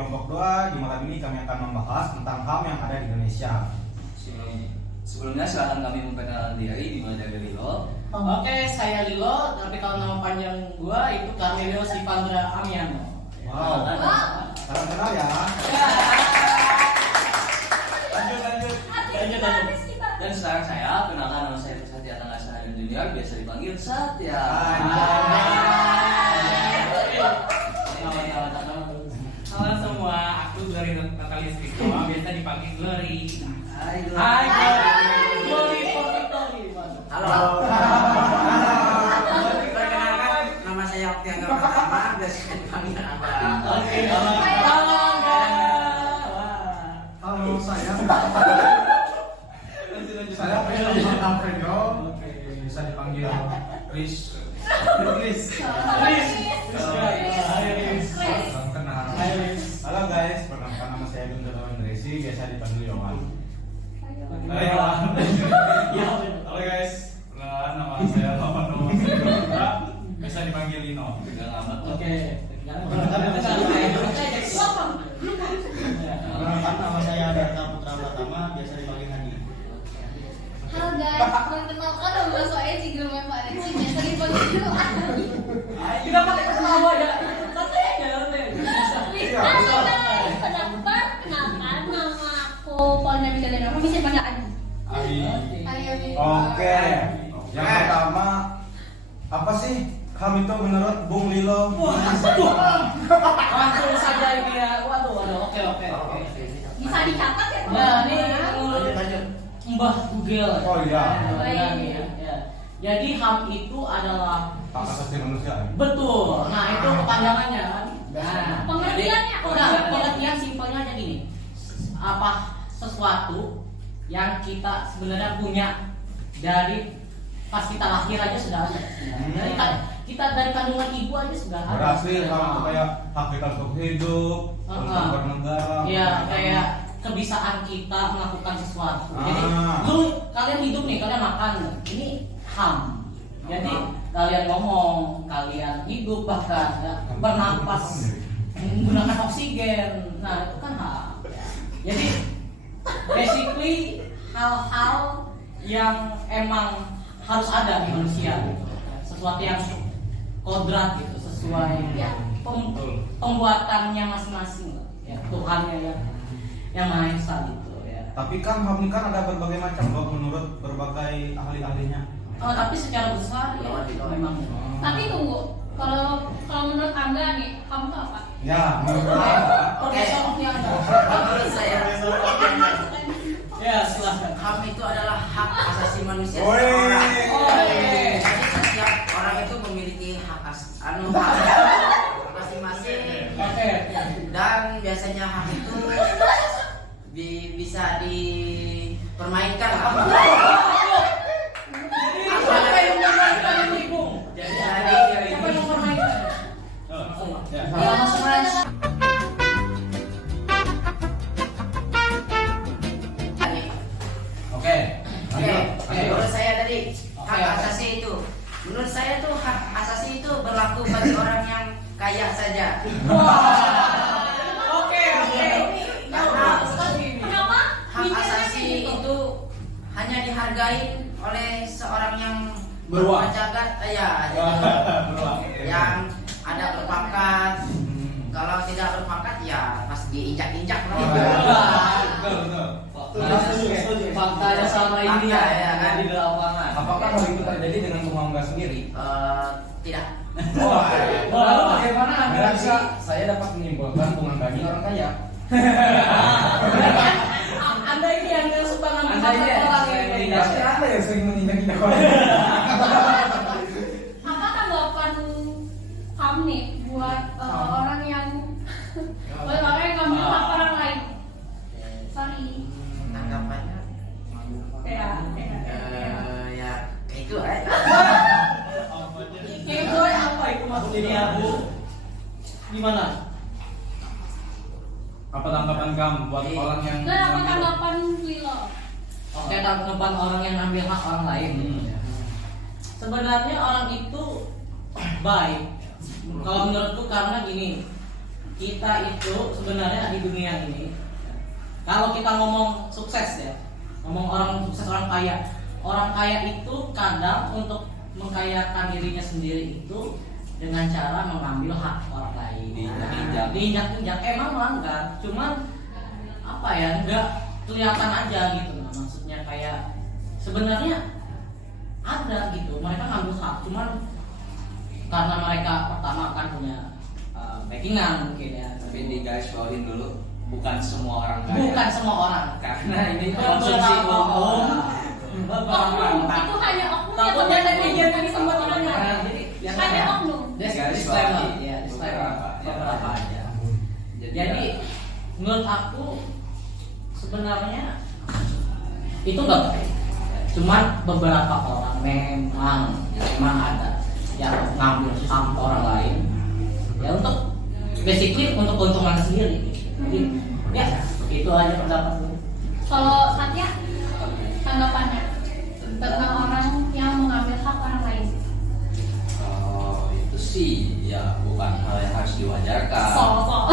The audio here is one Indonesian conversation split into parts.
kelompok 2. Di malam ini kami akan membahas tentang HAM yang ada di Indonesia. Sebelumnya silahkan kami memperkenalkan diri, dimulai dari Lilo. Oke, saya Lilo, tapi kalau nama panjang gua itu Carmelio Sivandra Amiano. Wow. Salam kenal ya. Lanjut. Dan sekarang saya, kenalkan nama saya Satya Tangga Sahadin Junior, biasa dipanggil Satya. Halo semua, aku Glory Natalia Sriko, biasa dipanggil Glory. Hai Glory Victory. Halo. Perkenalkan, nama saya Oktiaga Pratama, biasa dipanggil Abang. Oke, halo enggak. Halo, saya Alfredo. Bisa dipanggil Riz. Salam kenal. Halo guys, perkenalkan nama saya Guntur Andresi, biasa dipanggil Yohan. Halo guys, perkenalkan nama saya Taufan Noah Putra, bisa dipanggil Lino. Tegang amat. Oke. Perkenalkan nama saya Darta Putra Pratama, biasa dipanggil Hadi. Halo guys, perkenalkan nama saya Cigil Pak Reci, biasa dipanggil Adi. Kita pakai ketawa ya. Santai aja, santai. Halo guys, perkenalkan nama aku Paulina Mikaela, bisa dipanggil Adi. Ayo. Oke. Yang pertama, apa sih HAM itu menurut Bung Lilo? Langsung saja ini ya. Waduh. Oke. Bisa dicatat ya? Nah, ini menurut Mbah Google. Oh iya. Ya. Jadi HAM itu adalah Hak asasi manusia. betul. Nah, itu kepanjangannya kan. Nah, Pengertiannya apa? pengertian simpelnya aja gini. Apa sesuatu yang kita sebenarnya punya dari pas kita lahir aja sudah ada. Dari kita dari kandungan ibu aja sudah ada. Berarti HAM itu kayak hak kita untuk hidup, untuk bernegara. Iya, kayak kebiasaan kita melakukan sesuatu. Jadi, kalian hidup nih, kalian makan, ini HAM. Jadi kalian ngomong, kalian hidup bahkan ya, bernapas menggunakan oksigen. Nah, itu kan HAM. Jadi basically hal-hal yang emang harus ada di manusia gitu. Sesuatu yang kodrat gitu, sesuai pembuatannya masing-masing ya, Tuhannya yang Maha Esa gitu ya. Tapi kan HAM ini kan ada berbagai macam loh menurut berbagai ahli-ahlinya. Tapi secara besar ya memang. Tapi tunggu, kalau menurut Anda nih, kamu tuh apa? Ya, menurut Profesor Anda. Menurut saya, Ya, silahkan. HAM itu adalah hak asasi manusia Oi. seseorang. Oke. Jadi setiap orang itu memiliki hak masing-masing. Oke. Dan biasanya hak itu bisa dipermainkan. Siapa yang memainkan ini, Bung? Siapa yang memainkan? Ya, masing-masing. Oke. Menurut saya tadi hak asasi itu, menurut saya tuh hak asasi itu berlaku bagi orang yang kaya saja. Oke. Karena Kenapa? hak Mikirnya asasi gitu. itu hanya dihargai oleh seorang yang Beruang. berjagat, yang ada berpangkat. Kalau tidak berpangkat ya pas diinjak-injak lah. Faktanya sama ini Fakta, ya kan? di lapangan. Apakah hal itu terjadi dengan Bung Angga sendiri? Tidak. Lalu bagaimana Anda Berarti bisa? saya dapat menyimpulkan Bung Angga ini orang kaya. Anda ini yang suka ngambil Anda ini fakta orang yang ini. menindas. Pasti Anda yang sering menindak orang. Apa tanggapan kamu nih buat orang yang ngambil hak orang lain? Sorry. Tanggapannya Ya. ya kayak itu aja. Keyboy apa itu maksudnya, Bu? Gimana? Apa tanggapan kamu buat orang yang Nah, apa tanggapan Lilo? Oke, tanggapan orang yang ngambil hak orang lain. Sebenarnya orang itu baik. Kalau menurutku karena gini, kita itu sebenarnya di dunia ini, kalau kita ngomong sukses ya, ngomong orang sukses, orang kaya itu kadang untuk mengkayakan dirinya sendiri itu dengan cara mengambil hak orang lain. Diinjak-injak emang melanggar, cuman apa ya, nggak kelihatan aja gitu. Nah, maksudnya kayak sebenarnya ada gitu, mereka ngambil hak, cuman karena mereka pertama kan punya backingan mungkin ya. Tapi di guys bawain dulu, bukan semua orang kaya. Bukan semua orang, Karena ini konsumsi umum. Oknum, itu hanya oknum yang Takutnya udah tadi jadi dari semua orang. yang Hanya oknum. disclaimer, ya disclaimer, beberapa aja. Jadi menurut aku sebenarnya itu nggak baik. Cuman beberapa orang memang ada yang ngambil hak orang lain ya untuk basically untuk keuntungan sendiri. Jadi ya itu aja pendapatku. Kalau Satya, tanggapannya tentang orang yang mengambil hak orang lain. Itu sih ya bukan hal yang harus diwajarkan. Sok.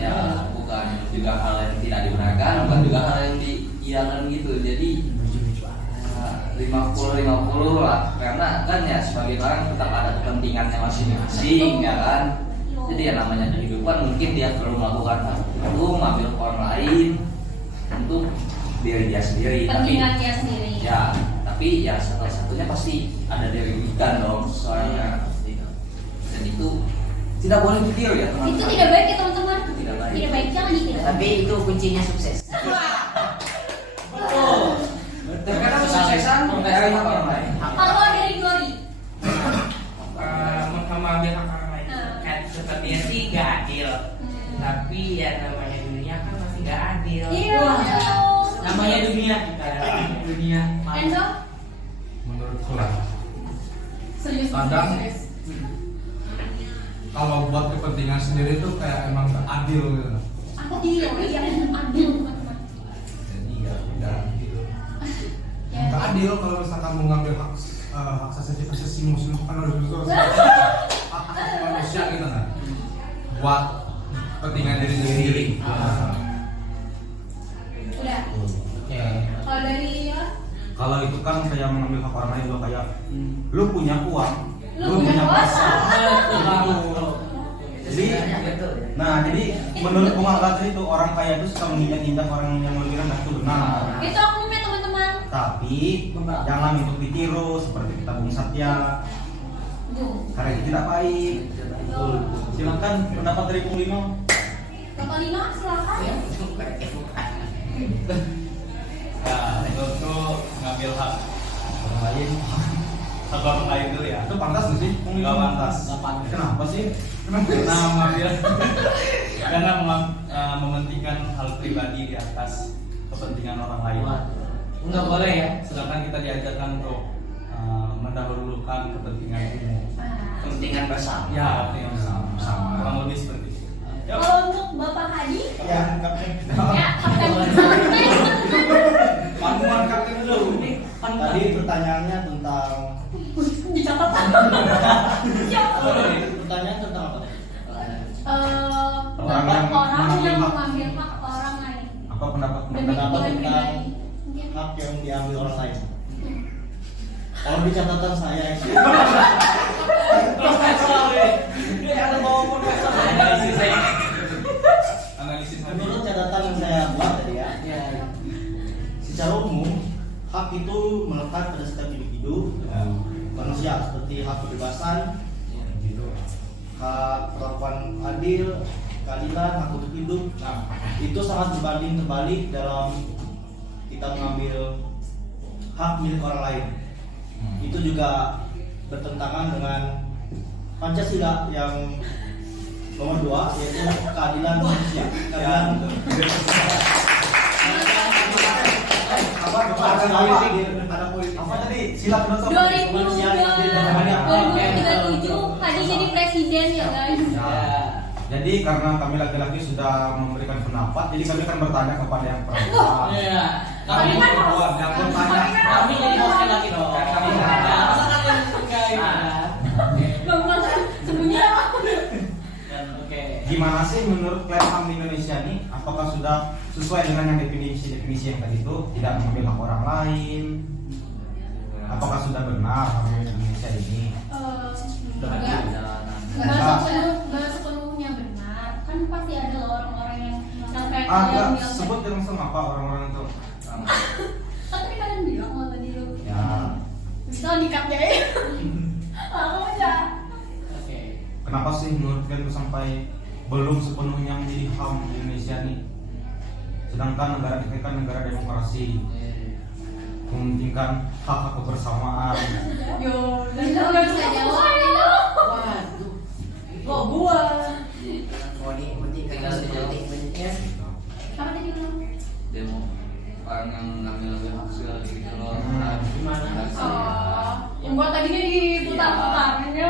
Ya bukan juga hal yang tidak dibenarkan, bukan juga hal yang diiyakan gitu. Jadi 50-50 lah, karena kan ya sebagai orang tetap ada kepentingannya masing-masing ya kan. Jadi ya namanya kehidupan, mungkin dia perlu melakukan hal itu, mengambil orang lain untuk diri dia sendiri. Kepentingan dia sendiri. Ya, tapi ya satu-satunya pasti ada dirugikan dong soalnya. Dan itu tidak boleh ditiru ya teman-teman. Itu tidak baik ya teman-teman. Itu tidak baik. Tidak baik, jangan ditiru. Tapi itu kuncinya sukses. Terkadang kesuksesan dari orang lain. Kalau dari Glory, mengambil hak orang lain kan sepertinya sih gak adil, tapi ya namanya dunia kan masih gak adil. iya. Namanya dunia kita ya, dunia. Enzo, Menurutku lah, serius. Kadang- serius. kalau buat kepentingan sendiri tuh kayak emang gak adil gitu. Aku iya, adil teman-teman. Jadi ya tidak adil. Ya. Gak adil kalau misalkan mengambil hak asasi manusia kan harus hak asasi manusia gitu kan. Buat kepentingan diri sendiri. Udah. Kalau dari Yola, Kalau itu kan kayak mengambil hak orang lain, lo kayak lu punya uang, lu punya kuasa. Jadi, jadi menurut pengakuan itu orang kaya itu suka menginjak-injak orang yang lebih rendah itu benar. Itu oknumnya teman-teman. Tapi jangan untuk ditiru seperti kita Bung Satya, karena itu tidak baik. Silakan pendapat dari Bung Lino. Bapak Lino, silakan. Ya, menurutku ngambil hak Orang lain orang lain dulu ya. itu pantas nggak sih? Bung Lino? Nggak pantas. Kenapa sih? Karena mengambil karena mementingkan hal pribadi di atas kepentingan orang lain. Nggak boleh ya. Sedangkan kita diajarkan untuk mendahulukan kepentingan umum. Kepentingan bersama. Ya, kepentingan bersama. Kurang lebih seperti itu. Yuk. Kalau untuk Bapak Hadi, Ya, kapten. ya kapten santai teman-teman. Panggungan kapten dulu. Tadi pertanyaannya tentang Dicatat. pertanyaan tentang apa? Orang yang Orang yang mengambil hak. mengambil hak orang lain Apa pendapat demi Pendapat kepentingan tentang pribadi. Mungkin. hak yang diambil orang lain. Kalau di catatan saya itu Analisis tadi. menurut catatan yang saya buat tadi ya, secara umum hak itu melekat pada setiap individu manusia seperti hak kebebasan, hak perlakuan adil, keadilan, hak untuk hidup. Itu sangat berbanding terbalik dalam kita mengambil hak milik orang lain. Itu juga bertentangan dengan Pancasila yang nomor 2, yaitu keadilan manusia. Keadilan ada politik. Apa tadi? Silakan dong. 2037 Hadi jadi presiden ya guys. Jadi karena kami laki-laki sudah memberikan pendapat, jadi kami akan bertanya kepada yang perempuan. Iya. Kami kan host. Yang bertanya, Kami jadi hostnya lagi dong. Kami Ya, kan. masa kalian enggak ini ya? Bang sembunyi apa? Dan oke. Gimana sih menurut kalian HAM di Indonesia nih? Apakah sudah sesuai dengan yang definisi yang tadi itu, tidak mengambil hak orang lain? Apakah sudah benar HAM di Indonesia ini? Nggak sepenuhnya benar. Kan pasti ada loh orang-orang yang kayak Enggak, kalian bilang. sebut langsung apa orang-orang itu? Tapi kalian bilang loh tadi lo. Ya, Bisa dikat ya. Aku aja. Oke. kenapa sih menurut kalian itu sampai belum sepenuhnya menjadi HAM di Indonesia nih? Sedangkan negara kita kan negara demokrasi, mementingkan hak-hak kebersamaan. Yo, dan kamu nggak bisa jawab lo. Waduh. Kok gua? Body penting kan politik pentingnya. Apa tadi lo? Demo orang yang ngambil hak segala gitu loh. Gimana? Oh, yang gua tadinya diputar-putarin ya.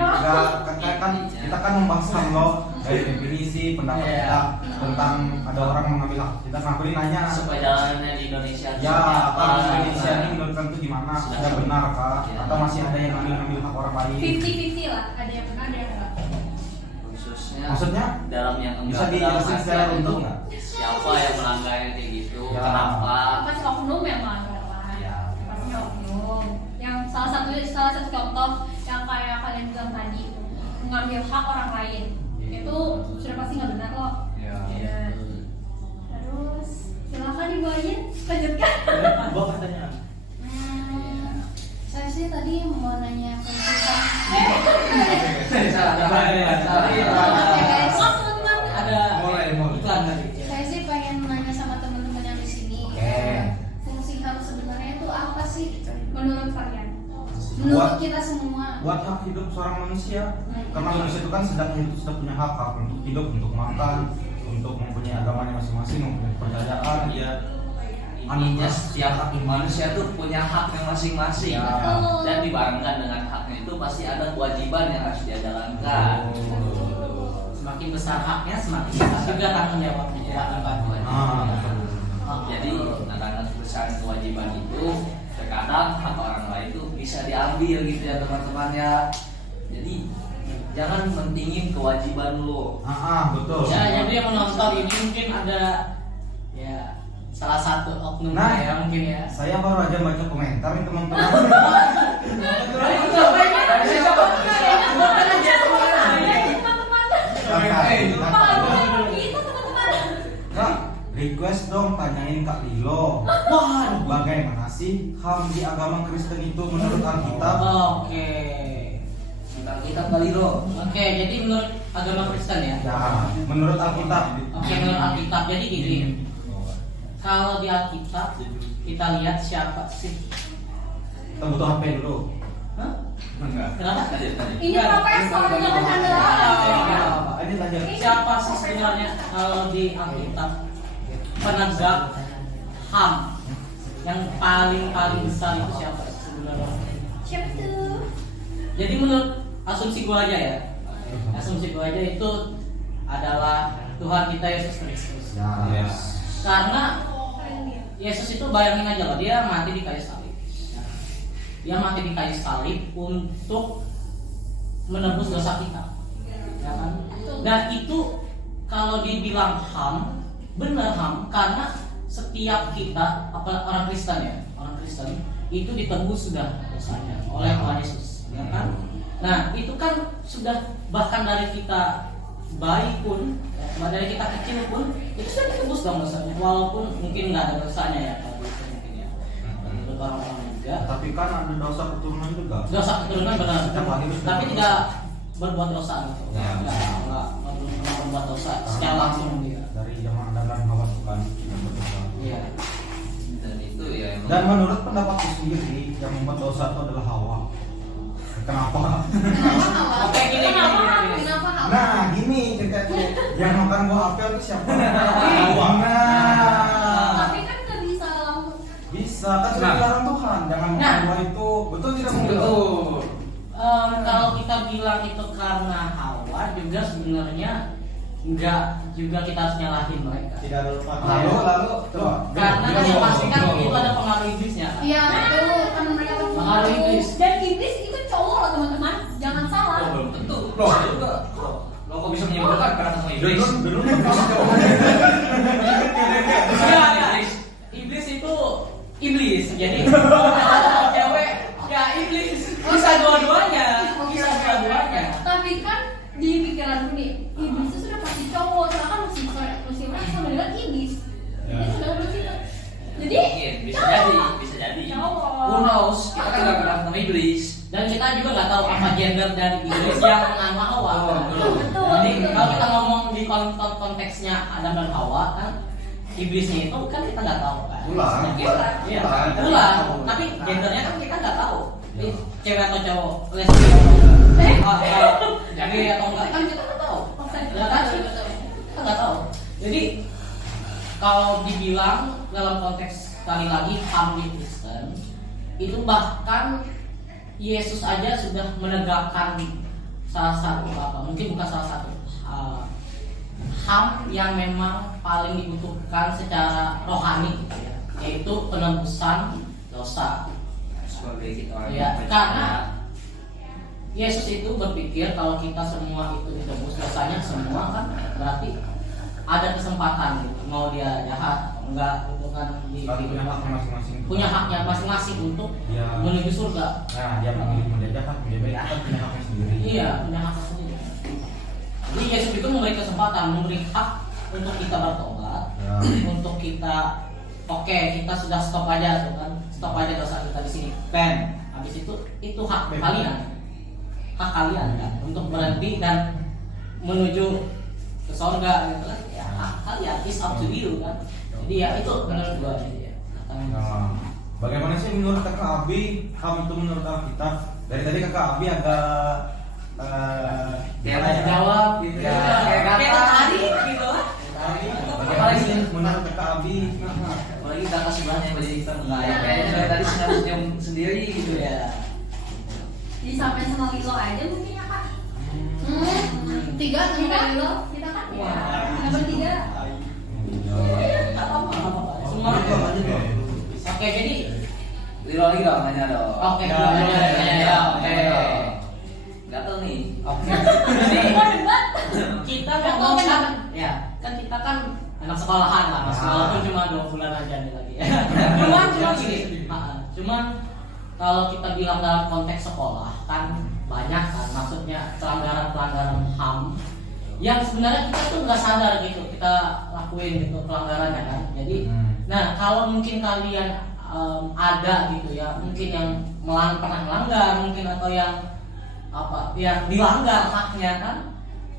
Kan kita kan membahas HAM loh, dari definisi pendapat Iya. kita tentang ada orang mengambil hak. Kita ngapain nanya? Supaya jalannya di Indonesia Ya, seperti kalau di Indonesia ini menurut kalian itu gimana? Sudah benar kah? Iya. Atau masih ada yang ngambil hak orang lain? 50-50 lah, ada yang benar, ada yang enggak. khususnya Maksudnya? dalam yang Bisa enggak dijelasin dalam secara artian runtuh itu, nggak? siapa yang melanggar yang kayak gitu, Ya. kenapa? Pasti oknum yang melanggar lah. Ya. Pastinya oknum. Yang salah satu contoh yang kayak kalian bilang tadi, mengambil hak orang lain. Itu sudah pasti nggak benar loh. Ya. Ya. Terus silakan Ibu Ayin lanjutkan. Bawa pertanyaan. Saya sih tadi mau nanya ke kita. Oh, teman-teman. Ada Mulai. iklan tadi. Saya sih pengen nanya sama teman-teman yang di sini. Oke. Fungsi HAM sebenarnya itu apa sih menurut kalian? Menurut kita semua. Buat hak hidup seorang manusia. Karena manusia itu kan sedang hidup, sudah punya hak untuk hidup, untuk makan, untuk mempunyai agamanya masing-masing, mempunyai kepercayaan. Ya, intinya setiap manusia tuh punya haknya masing-masing. Ya. Betul. Dan dibarengkan dengan haknya itu pasti ada kewajiban yang harus dia jalankan. Semakin besar haknya, semakin besar juga tanggung jawabnya. Jadi atas besar kewajiban itu terkadang hak orang lain tuh bisa diambil gitu ya teman-teman ya. Jadi jangan mentingin kewajiban lo. Betul. Ya, jadi yang menonton ini mungkin ada ya salah satu oknum Nah. ya mungkin ya. Saya baru aja baca komentar nih teman-teman. Kak, request dong tanyain Kak Lilo. Bagaimana sih HAM di agama Kristen itu menurut Alkitab? Oke. Tentang kitab kali lo. Oke, jadi menurut agama Kristen ya. Ya, menurut Alkitab. Oke, menurut Alkitab jadi gini. Kalau di Alkitab kita lihat siapa sih? Kita butuh HP dulu. Hah? Enggak. Kenapa? Ini profesor jangan anda. Ini lanjut. Siapa sih sebenarnya kalau di Alkitab penegak HAM yang paling besar itu siapa sebenarnya? Siapa tuh? Jadi menurut asumsi gua aja ya, asumsi gua aja itu adalah Tuhan kita Yesus Kristus. Ya. Karena Yesus itu bayangin aja loh, dia mati di kayu salib. Dia mati di kayu salib untuk menebus dosa kita, ya kan? Dan itu kalau dibilang HAM, benar HAM karena setiap kita, apa orang Kristen ya, orang Kristen itu ditebus sudah dosanya oleh Tuhan Yesus, ya kan? Nah itu kan sudah bahkan dari kita bayi pun, ya, dari kita kecil pun itu sudah ditebus dong dosanya, walaupun mungkin nggak ada dosanya ya kalau itu mungkin ya, menurut orang-orang juga. Tapi kan ada dosa keturunan juga. Dosa keturunan benar, Setiap hari itu tapi berdosa. tidak berbuat dosa gitu. Ya. Nggak berbuat dosa secara langsung dia. Dari zaman Adam dan Hawa bukan yang berdosa. Iya. Dan itu ya emang. Dan menurut pendapatku sendiri yang membuat dosa itu adalah Hawa. Kenapa? Oke, gini. Kenapa HAM? Nah, gini ceritanya. Yang makan buah apel itu siapa? Iya. Nah, Tapi kan nggak bisa langsung. bisa kan sudah dilarang Tuhan. Jangan makan Nah. buah itu. Betul tidak betul? Kalau kita bilang itu karena Hawa juga sebenarnya enggak juga kita harus nyalahin mereka. Tidak relevan. Lalu coba. Karena kan yang pasti kan itu ada pengaruh iblisnya kan. Iya betul kan mereka Pengaruh iblis. Dan iblis itu cowok loh teman-teman, jangan salah. Belum tentu. Loh, juga. Lo kok bisa menyimpulkan kan pernah ketemu iblis. Dulu Ya, iblis itu iblis. Jadi kalau cewek ya iblis. Bisa dua-duanya. Bisa dua-duanya. Tapi kan di pikiran gue nih, iblis itu sudah pasti cowok, soalnya kan Lucifer sama dengan iblis. Ini sudah Lucifer. Jadi Mungkin bisa jadi. Cowok. Who knows? Kita kan nggak pernah ketemu iblis. Dan kita juga nggak tahu apa gender dari iblis yang mengandung Hawa. Betul. Jadi kalau kita ngomong di konteksnya Adam dan Hawa kan, iblisnya itu kan kita nggak tahu kan. Ular. Iya, Ular. ular. Tapi gendernya kan kita nggak tahu. Ini cewek atau cowok, lesbian atau gay atau enggak kan kita nggak tahu. Ya kan? Kita nggak tahu. Jadi kalau dibilang dalam konteks sekali lagi HAM di Kristen itu bahkan Yesus aja sudah menegakkan salah satu mungkin bukan salah satu HAM yang memang paling dibutuhkan secara rohani gitu ya, yaitu penebusan dosa. Sebagai kita orang Ya, yang karena Yesus itu berpikir kalau kita semua itu ditebus dosanya semua kan berarti ada kesempatan gitu, mau dia jahat atau enggak itu kan punya haknya masing-masing. punya haknya masing-masing untuk Ya. menuju surga. Nah, dia memilih menjajakan, dia baik kan punya haknya sendiri. Iya, punya hak sendiri. Jadi Yesus itu memberi kesempatan, memberi hak untuk kita bertobat, Ya. untuk kita kita sudah stop aja tuh kan, stop aja dosa kita di sini, ban. Habis itu hak kalian, hak kalian kan, untuk berhenti dan menuju ke surga gitu kan, ya hak kalian, is up to you kan. Jadi ya itu menurut gua ya. Nah, bagaimana sih menurut kakak Abi HAM itu menurut Alkitab? Dari tadi kakak Abi agak Dia gimana ya? jawab gitu Ya. Kayak tadi gitu lah. Bagaimana sih menurut kakak Abi? Apalagi kakak sebelahnya yang menjadi kita mengayak kayaknya dari tadi harus diam sendiri gitu ya. disampein sama Lilo aja mungkin ya kak. Tiga kita kan ya. Kita bertiga. Semua. Oke, jadi Lilo lagi dong nanya dong. oke, Ya, ya, oke. Gatel nih. Oke. Jadi debat. Kita ngomong kan, ya kan kita kan anak sekolahan lah, walaupun cuma 2 bulan aja nih lagi. Cuman gini, cuman kalau kita bilang dalam konteks sekolah kan banyak kan, maksudnya pelanggaran HAM yang sebenarnya kita tuh nggak sadar gitu kita lakuin gitu pelanggarannya kan. Jadi, nah kalau mungkin kalian ada gitu ya, mungkin yang pernah melanggar mungkin atau yang yang dilanggar haknya kan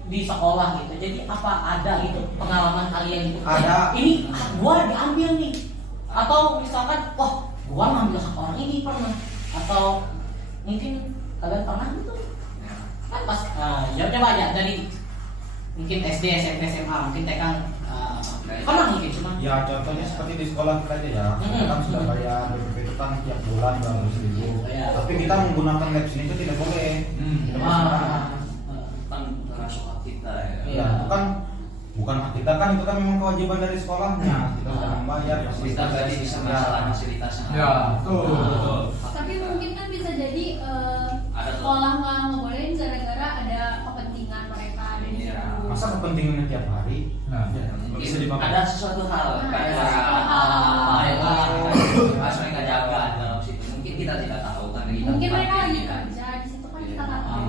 di sekolah gitu. Jadi apa ada gitu pengalaman kalian gitu? Ada. Ini hak gua diambil nih. Atau misalkan, wah gua ngambil hak orang ini pernah. Atau mungkin kalian pernah gitu? Kan pas, coba aja dari mungkin SD, SMP, SMA, mungkin TK pernah mungkin cuma. Ya contohnya seperti di sekolah kita aja ya, kita kan sudah bayar BPP itu kan tiap bulan 200.000. Ya. Tapi kita menggunakan labs ini itu tidak boleh. Tidak boleh sembarangan. Kan termasuk hak kita ya. Iya, itu kan bukan hak kita kan, itu kan memang kewajiban dari sekolahnya. Kita sudah membayar. Kita berarti bisa masalah fasilitasnya. Ya, betul. Tapi mungkin kan bisa jadi Ada tuh. sekolah nggak ngebolehin gara-gara ada kepentingan mereka ada di Iya. situ. Masa kepentingannya tiap hari? Nah, Bisa dipakai. Ada sesuatu hal Nah, kan ada sesuatu hal. pas mereka jaga dalam situ mungkin kita tidak tahu kan kita Mungkin bukan mereka lagi kan. kerja di situ kan kita nggak tahu.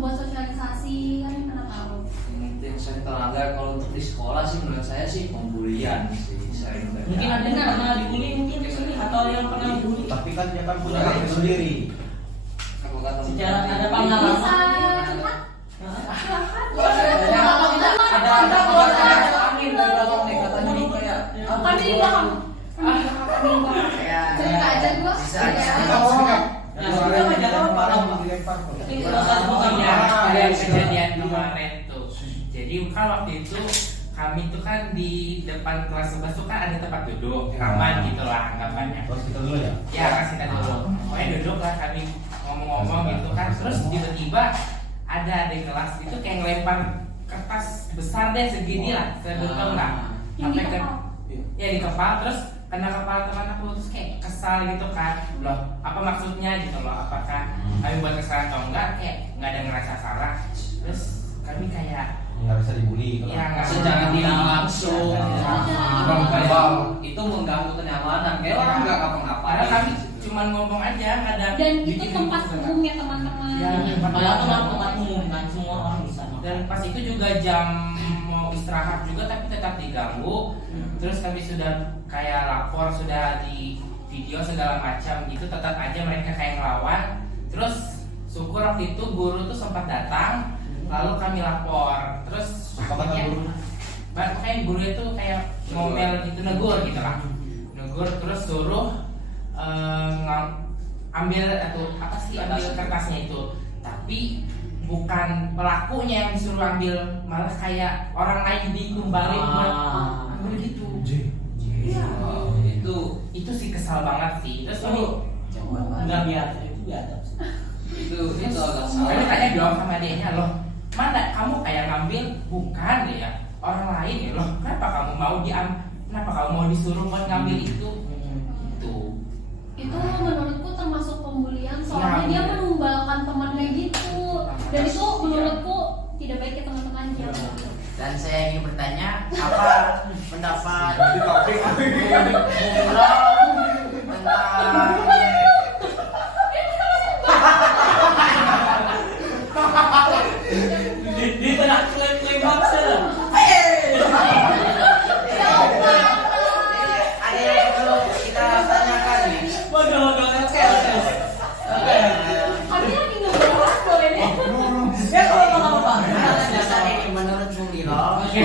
Buat sosialisasi kan kita nggak tahu. Mungkin saya terlanggar kalau untuk di sekolah sih menurut saya sih pembulian sih sering terjadi. Mungkin ada yang pernah dibully mungkin di sini atau yang pernah dibully. Tapi kan dia kan punya haknya sendiri. Kalau kata Secara ada pengalaman. Bisa Amin dari belakang nih katanya lu kayak kami di belakang. Cerita aja gua. Bisa. Nah, sudah menjaga apa? Tapi kalau saat Pokoknya bukannya ada kejadian kemarin tuh. Jadi kan waktu itu kami tuh kan di depan kelas 11 tuh kan ada tempat duduk, aman gitu lah anggapannya. Terus kita dulu ya. Ya kasih kita dulu. Pokoknya duduk lah kami ngomong-ngomong gitu kan. Terus tiba-tiba ada adik kelas itu kayak ngelempar kertas besar deh segini lah, sebutkan lah. Yang di Sampai ke kepala. ya di kepala terus kena kepala teman aku terus kayak kesal gitu kan. Loh, apa maksudnya gitu loh? Apakah kami buat kesalahan atau enggak? Kayak nggak ada ngerasa salah. Terus kami dibully. Iya, nggak secara tidak langsung Iya. itu mengganggu kenyamanan kayak orang nggak ngapa-ngapain. Padahal kami cuma ngomong aja, kadang Dan itu bikin tempat gitu, umum ya teman-teman. Ya, Padahal itu tempat umum kan, semua orang bisa. dan pas itu juga jam mau istirahat juga tapi tetap diganggu. Terus kami sudah kayak lapor, sudah di video segala macam gitu, tetap aja mereka kayak ngelawan. Terus syukur waktu itu guru tuh sempat datang, lalu kami lapor. Terus Apa kata guru? Kayak guru itu kayak ngomel gitu, negur gitu lah, negur terus suruh ambil atau apa sih, ambil kertasnya itu, tapi bukan pelakunya yang disuruh ambil, malah kayak orang lain ditumbalik buat ambil gitu. Iya. Itu sih kesal banget sih. Terus ini Nggak biasa itu biasa. itu agak kami salah. tanya dong sama adiknya, loh mana kamu kayak ngambil, bukan ya orang lain ya, loh kenapa kamu mau kenapa kamu mau disuruh buat ngambil itu. Itu menurutku termasuk pembulian, soalnya Ya, dia bener. menumbalkan temannya gitu. Dan itu menurutku tidak baik ya teman-teman. Dan saya ingin bertanya, apa pendapat Berarti topik. tentang Di tengah klaim-klaim bangsa. ada yang perlu kita tanyakan nih. Waduh, oke. Kami lagi ngebahas boleh deh. Ya kalau apa? Atas dasar ini menurut Bung Milo, Oke.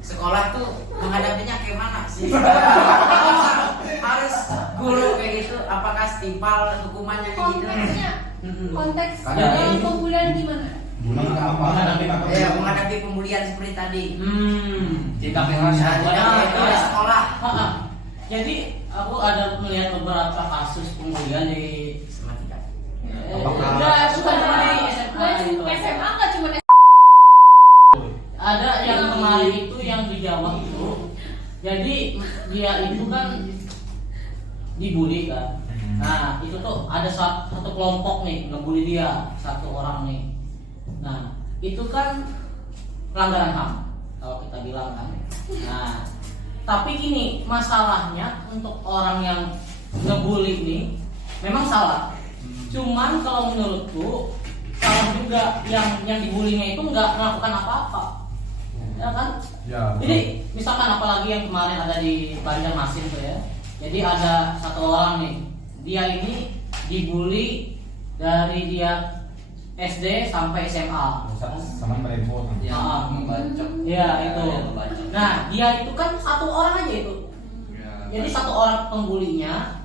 sekolah tuh menghadapinya kayak mana sih? Harus guru kayak gitu, apakah setimpal hukumannya kayak gitu? Konteks Kadang- pembulian gimana? Ya, menghadapi pembulian seperti tadi. Jika memang Nah, saja di sekolah. Jadi aku ada melihat beberapa kasus pembulian di Apakah- suka di SMA gitu. SMA nggak cuma Ada yang kemarin itu yang di Jawa itu, jadi dia itu kan dibully kan. Nah itu tuh ada satu kelompok nih ngebully dia, satu orang nih. Nah itu kan pelanggaran HAM kalau kita bilang kan. Nah tapi gini, masalahnya untuk orang yang ngebully ini memang salah. Cuman kalau menurutku salah juga yang dibulinya itu nggak melakukan apa-apa, ya kan? Ya. Jadi misalkan apalagi yang kemarin ada di Banjarmasin tuh ya. Jadi ada satu orang nih, dia ini dibully dari dia SD sampai SMA. Sama mereka. yang membacok. Iya itu. Yang membacok. Nah dia itu kan satu orang aja itu. Ya. Jadi satu orang pembulinya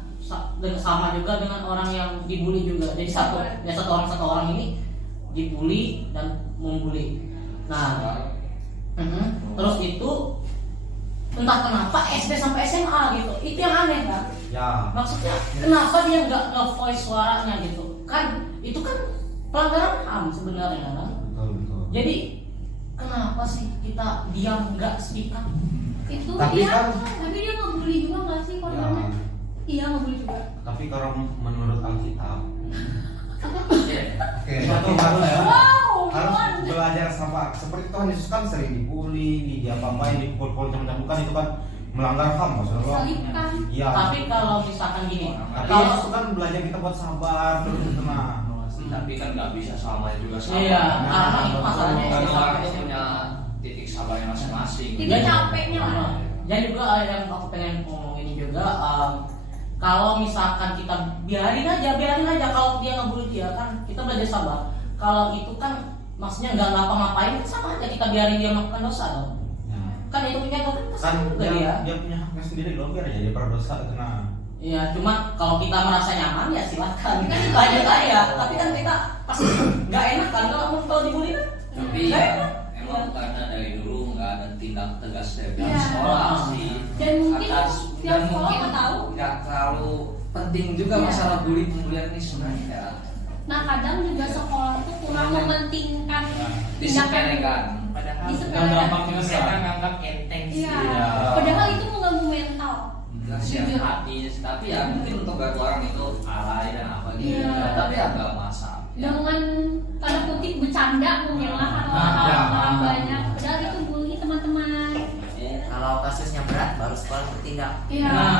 dan sama juga dengan orang yang dibully juga. Jadi satu orang ini dibully dan membuli. Nah, terus itu entah kenapa SD sampai SMA gitu. Itu yang aneh kan? Ya. Maksudnya kenapa dia nggak nge-voice suaranya gitu? Kan itu kan pelanggaran HAM sebenarnya kan? Betul. Jadi kenapa sih kita diam nggak speak up? itu Tapi dia, kan- tapi dia ngebully juga nggak sih korbannya? Ya. Iya ngebully juga. Tapi kalau menurut Alkitab, Oke. satu harus Wow, harus gimana? belajar sabar. Seperti Tuhan Yesus kan sering dibully, diapa-apain, dipukul-pukul macam-macam, bukan itu kan melanggar HAM maksudnya. Salibkan. Iya. Tapi kalau misalkan gini, Tapi kalau Yesus kan belajar kita buat sabar, terus tenang. Tapi kan nggak bisa selamanya juga sama. iya, Nah, karena itu masalahnya Karena SD orang sampai itu SMA. punya titik sabarnya masing-masing. Jadi capeknya lah. Dan juga yang aku pengen ngomong ini juga, kalau misalkan kita biarin aja kalau dia ngebully dia kan kita belajar sabar. Kalau itu kan maksudnya nggak ngapa-ngapain kan sama aja kita biarin dia melakukan dosa dong. Ya. Kan itu punya kan Kan kesal juga dia. dia punya haknya sendiri loh, biar aja dia berdosa kena. Iya, cuma kalau kita merasa nyaman ya silakan lanjut aja. Tapi kan kita pasti nggak enak kan kalau dibully kan. Tapi Nggak ya, enak. emang karena dari dulu nggak ada tindak tegas dari pihak Iya. sekolah sih. Dan mungkin Atas tiap dan sekolah mungkin nggak tahu. nggak terlalu penting juga Iya. masalah bully pembulian ini sebenarnya. Nah kadang juga sekolah tuh kurang mementingkan Disepelekan. padahal Disepelekan. gampang mereka nganggap enteng sih. Iya. Padahal itu mengganggu mental. Kasihan Jujur. hati, tapi ya mungkin untuk beberapa orang itu alay dan apa gitu. Iya. Tapi ya nggak masalah. Dengan tanda kutip bercanda mengelak atau banyak. Padahal itu bully teman-teman. Kalau kasusnya berat baru sekolah bertindak. Iya. Nah,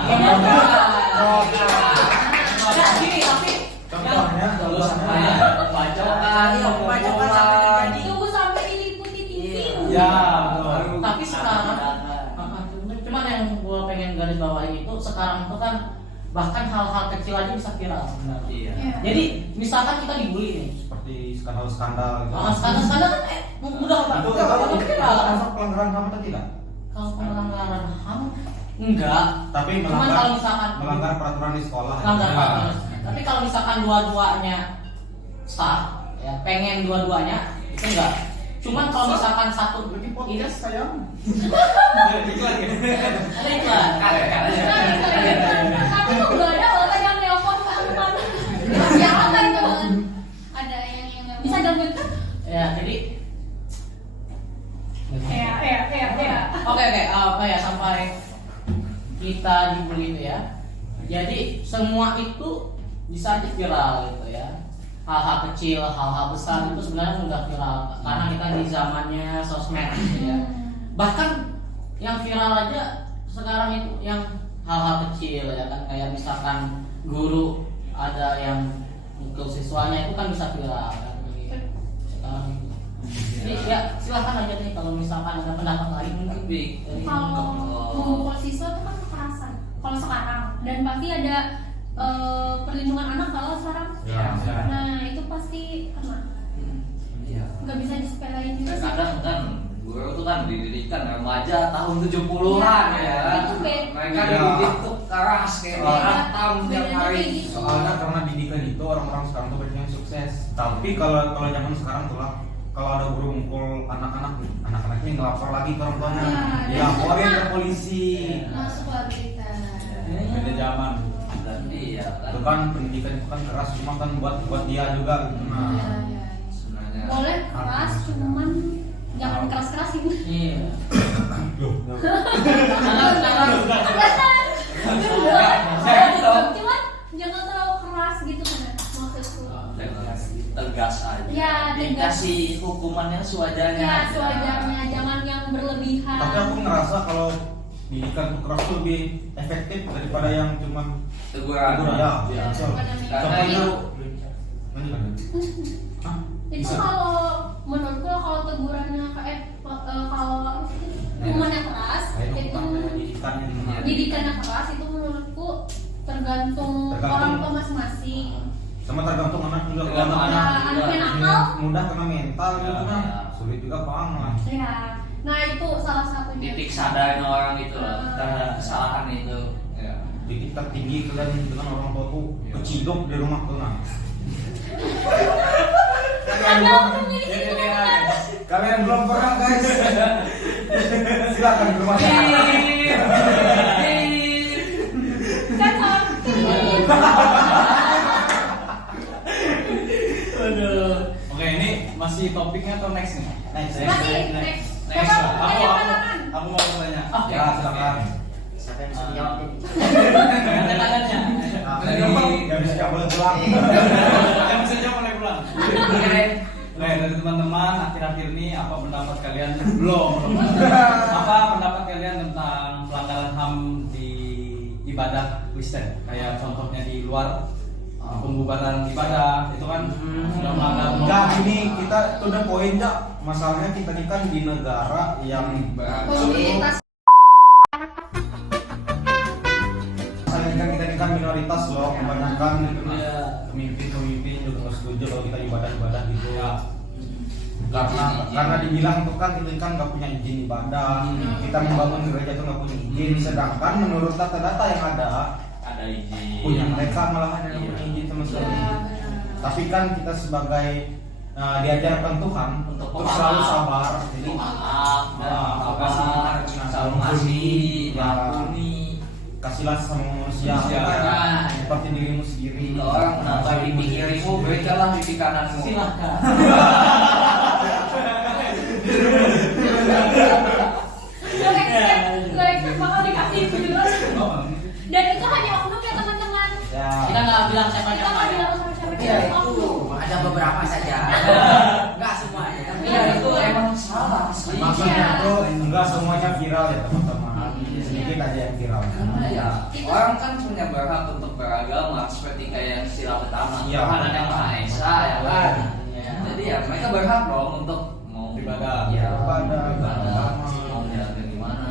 gini tapi Contohnya, kalau sampai Pembacokan, Iya, pembacokan sampai terjadi. Tunggu sampai diliputi TV. ya, tapi sekarang cuman yang gua pengen garis bawahi itu sekarang itu kan bahkan hal-hal kecil aja bisa viral sebenarnya. Iya. Iya. Jadi misalkan kita dibully nih, seperti skandal-skandal gitu. skandal kan mudah Itu banget viral. termasuk pelanggaran HAM atau tidak? Kalau pelanggaran HAM enggak, Tapi cuman kalau misalkan melanggar peraturan di sekolah. melanggar Ya. peraturan. Tapi kalau misalkan dua-duanya sah, ya pengen dua-duanya itu enggak. Cuman kalau misalkan satu Lagi podcast sayang. ada iklan. Tapi kok gak ada orang yang nelpon kemana-mana. Ya apa itu? Ada yang bisa gangguin kan? Ya, jadi Iya. Oke, apa ya sampai kita dibully itu ya. Jadi semua itu bisa aja viral gitu ya. Hal-hal kecil, hal-hal besar itu sebenarnya sudah viral karena kita di zamannya sosmed gitu ya. Bahkan yang viral aja sekarang itu yang hal-hal kecil ya kan, kayak misalkan guru ada yang mukul siswanya itu kan bisa viral kan. Sekarang itu. Jadi ya silahkan aja nih kalau misalkan ada pendapat lain mungkin Kalau memukul siswa itu kan kekerasan. Kalau sekarang dan pasti ada perlindungan anak kalau sekarang. Ya. Nah itu pasti kena. Iya. Nggak bisa disepelein juga sih. Kadang kan guru itu kan didirikan remaja tahun 70-an ya kan. Itu beda. Mereka Iya. dididik tuh keras kayak Beda. berantem tiap Bedanya hari. kayak gitu. Soalnya karena didikan itu orang-orang sekarang tuh banyak yang sukses. Tapi kalau zaman sekarang tuh lah, kalau ada guru mukul anak-anaknya ngelapor lagi ke orang tuanya, Ya, dilaporin dan ke polisi. Masuk lah berita. Beda zaman. Dan iya Itu kan kan pendidikan itu kan keras, cuma kan buat dia juga. Gitu. Nah, Iya. sebenarnya. Boleh keras, cuman jangan keras-kerasin. Iya. loh, Cuman jangan terlalu keras gitu kan maksudku. Tegas aja. Ya, tegas. Dikasih hukumannya sewajarnya. Ya aja. sewajarnya, jangan yang berlebihan. tapi aku ngerasa kalau didikan itu keras tuh lebih efektif daripada yang cuma Teguran. ya. Ya, Betul. daripada nih. Karena Contohnya, itu Hah? Itu Bisa. kalau menurutku kalau tegurannya kalau hukumannya keras Nah, itu bukan kayak didikannya gitu. didikannya keras itu menurutku tergantung orang tua masing-masing. Sama tergantung anak juga. Kalau Tergantung anak anaknya nakal. mudah kena mental gitu Ya, kan, ya. sulit juga banget. Ya, nah itu salah satunya. titik sadarnya orang itu loh terhadap kesalahan itu. Ya. Titik tertinggi kalian dengan orang tua tuh keciduk di rumah tuh nah. Ada orang ini gitu kan. Kalian belum pernah guys. Silakan ke rumah saya. Kan sakit. Aduh. Oke, ini masih topiknya atau next nih? Next. Masih next. Next. Siapa? Ada yang tangan. Aku mau tanya. Ya silakan. Siapa yang bisa menjawab ini? Ada tangannya. Nah, ini nggak bisa nggak boleh pulang. Yang bisa jawab mulai pulang. Oke, dari teman-teman akhir-akhir ini apa pendapat kalian? Belum. Apa pendapat kalian tentang pelanggaran HAM di ibadah Kristen? Kayak contohnya di luar pembubaran ibadah itu kan sudah melanggar. Enggak, ini kita itu udah poin ya. Masalahnya kita ini kan di negara yang Komunitas. Masalahnya kita ini kan minoritas loh, kebanyakan Iya. pemimpin juga nggak setuju kalau kita ibadah gitu. Ya. Karena dibilang tuh kan kita kan nggak punya izin ibadah, kita membangun gereja tuh nggak punya izin. Sedangkan menurut data-data yang ada Ada izin. punya mereka malahan yang punya izin sama sekali. Ya, benar. Tapi kan kita sebagai diajarkan Tuhan Untuk untuk selalu pemaaf. sabar. Jadi Maaf dan apa sih? selalu ngasih, diampuni. kasihlah sama manusia Manusia. kan? Seperti dirimu sendiri. Kalau orang menambah di kirimu, berikanlah di kananmu. Silahkan. Like bakal dikasih itu juga. Dan itu hanya oknum ya teman-teman. Ya. Kita nggak bilang Kita siapa-siapa nggak ya. bilang sama-sama Ya kita itu oknum. ada beberapa saja. Enggak semuanya. Tapi Iya itu emang salah maksudnya Iya. tuh enggak semuanya viral ya teman-teman, sedikit aja yang viral. Karena ya orang kan punya berhak untuk beragama seperti kayak yang istilah pertama Iya. Tuhan ada yang Maha Esa ya kan. Jadi ya mereka berhak dong untuk mau Ibadah. ya, Ibadah. ibadah, mau jalan gimana.